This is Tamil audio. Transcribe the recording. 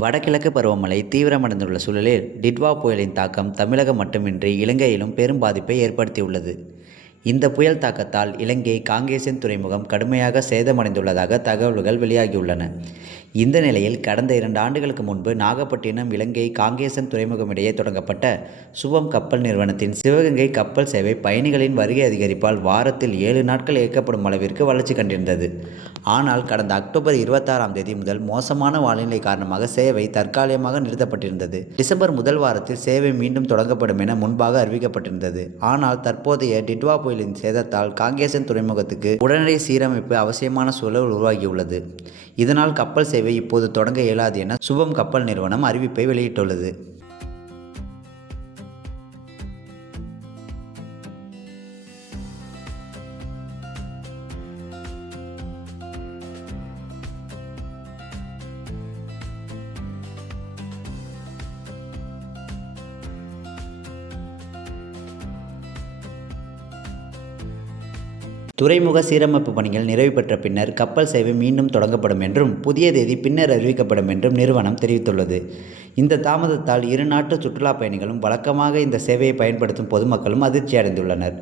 வடகிழக்கு பருவமழை தீவிரமடைந்துள்ள சூழலில் டிட்வா புயலின் தாக்கம் தமிழகம் மட்டுமின்றி இலங்கையிலும் பெரும் பாதிப்பை ஏற்படுத்தியுள்ளது. இந்த புயல் தாக்கத்தால் இலங்கை காங்கேசன் துறைமுகம் கடுமையாக சேதமடைந்துள்ளதாக தகவல்கள் வெளியாகியுள்ளன. இந்த நிலையில் கடந்த 2 ஆண்டுகளுக்கு முன்பு நாகப்பட்டினம் இலங்கை காங்கேசன் துறைமுகம் இடையே தொடங்கப்பட்ட சுபம் கப்பல் நிறுவனத்தின் சிவகங்கை கப்பல் சேவை பயணிகளின் வருகை அதிகரிப்பால் வாரத்தில் 7 நாட்கள் இயக்கப்படும் அளவிற்கு வளர்ச்சி கண்டிருந்தது. ஆனால் கடந்த அக்டோபர் 26ஆம் தேதி முதல் மோசமான வானிலை காரணமாக சேவை தற்காலிகமாக நிறுத்தப்பட்டிருந்தது. டிசம்பர் முதல் வாரத்தில் சேவை மீண்டும் தொடங்கப்படும் என முன்பாக அறிவிக்கப்பட்டிருந்தது. ஆனால் தற்போதைய டிட்வா புயலின் சேதத்தால் காங்கேசன் துறைமுகத்துக்கு உடனடி சீரமைப்பு அவசியமான சூழல் உருவாகியுள்ளது. இதனால் கப்பல் சேவை இப்போது தொடங்க இயலாது என சுபம் கப்பல் நிறுவனம் அறிவிப்பை வெளியிட்டுள்ளது. துறைமுக சீரமைப்பு பணிகள் நிறைவு பெற்ற பின்னர் கப்பல் சேவை மீண்டும் தொடங்கப்படும் என்றும் புதிய தேதி பின்னர் அறிவிக்கப்படும் என்றும் நிறுவனம் தெரிவித்துள்ளது. இந்த தாமதத்தால் இரு நாட்டு சுற்றுலா பயணிகளும் வழக்கமாக இந்த சேவையை பயன்படுத்தும் பொதுமக்களும் அதிர்ச்சி அடைந்துள்ளனர்.